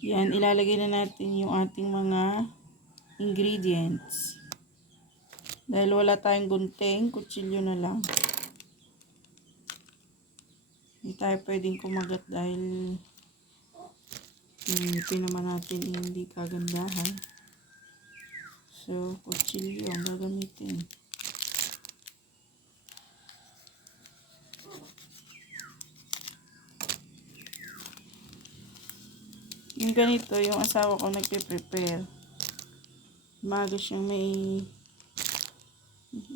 Yan, ilalagay na natin yung ating mga ingredients. Dahil wala tayong gunting, kutsilyo na lang. Hindi tayo pwedeng kumagat dahil ito naman natin hindi kagandahan. So, kutsilyo ang gagamitin. Yung ganito, yung asawa ko nagpe-prepare. Umaga siyang may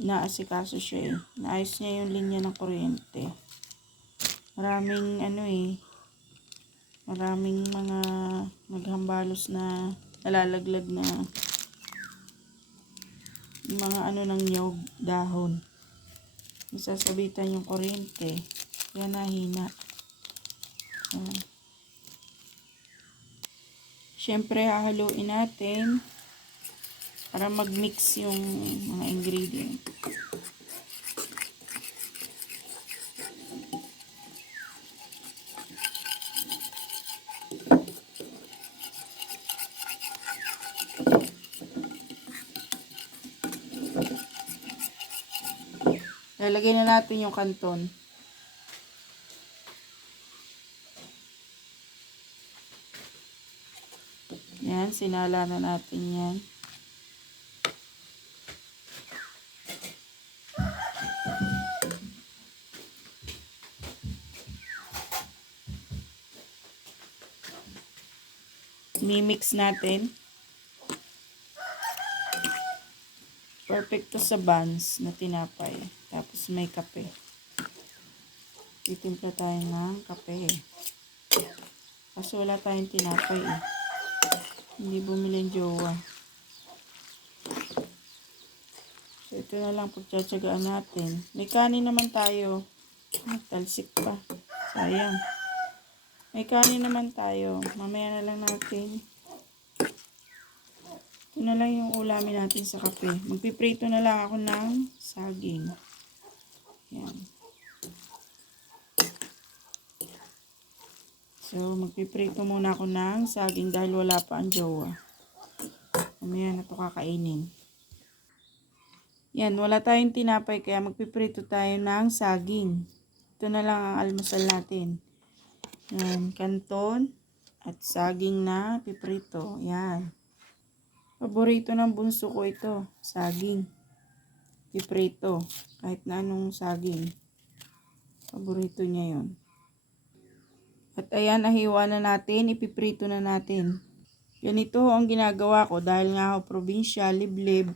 naasikaso siya eh. Naayos niya yung linya ng kuryente. Maraming maraming mga naghambalos na nalalaglag na mga ng nyog, dahon. Nasasabitan yung kuryente. Kaya nahina. Siyempre, hahaluin natin para mag-mix yung mga ingredients. Lalagay na natin yung kanton. Yan, sinala na natin yan. Mimix natin. Perfect to sa buns na tinapay. Tapos may kape. Titimpla tayo ng kape. Kasi wala tayong tinapay eh. Hindi bumili yung jowa. So, ito na lang pagtsatsagaan natin. May kanin naman tayo. Talsik pa. Sayang. May kanin naman tayo. Mamaya na lang natin. Ito na lang yung ulamin natin sa kape. Magpiprito na lang ako ng saging. Yan. So, magpiprito muna ako ng saging dahil wala pa ang jowa. Mamaya na ito kakainin. Yan, wala tayong tinapay kaya magpiprito tayo ng saging. Ito na lang ang almusal natin. Yan, kanton at saging na piprito. Yan. Paborito ng bunso ko ito, saging. Piprito. Kahit na anong saging. Paborito niya yon. At ayan, nahiwa na natin, ipiprito na natin. Ganito ang ginagawa ko dahil nga ako probinsya, liblib.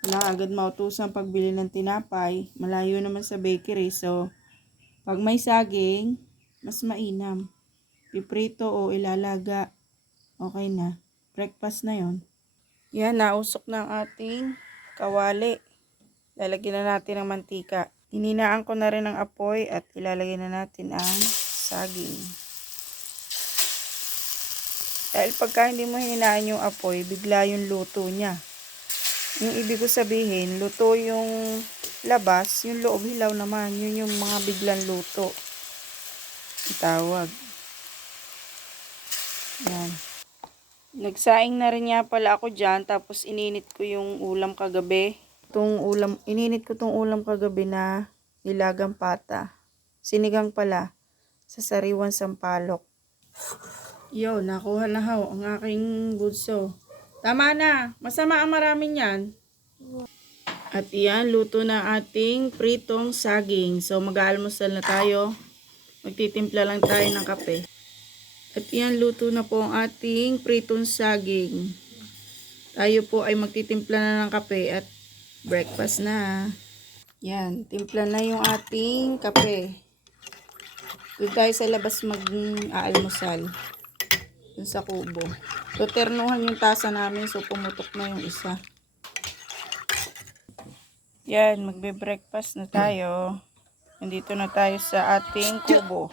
Wala agad mautusang pagbili ng tinapay. Malayo naman sa bakery. So, pag may saging, mas mainam. Piprito o ilalaga. Okay na. Breakfast na yon. Yan, nausok na ang ating kawali. Lalagyan na natin ng mantika. Hininaan ko na rin ang apoy at ilalagay na natin ang saging. Dahil pagka hindi mo hinaan yung apoy, bigla yung luto niya. Yung ibig ko sabihin, luto yung labas, yung loob hilaw naman. Yun yung mga biglang luto. Tawag. Yan. Nagsaing na rin nga pala ako dyan, tapos ininit ko yung ulam kagabi. Ininit ko tong ulam kagabi na nilagang pata. Sinigang pala. Sa sariwan sampalok. Yo, nakuha na ho ang aking bunso. Tama na. Masama ang maraming yan. At iyan, luto na ating pritong saging. So, mag-aalmusal na tayo. Magtitimpla lang tayo ng kape. At iyan, luto na po ang ating pritong saging. Tayo po ay magtitimpla na ng kape at breakfast na. Yan, timpla na yung ating kape. Doon tayo sa labas mag-aalmusal. Doon sa kubo. So, ternuhan yung tasa namin. So, pumutok na yung isa. Yan, magbe-breakfast na tayo. Nandito na tayo sa ating kubo.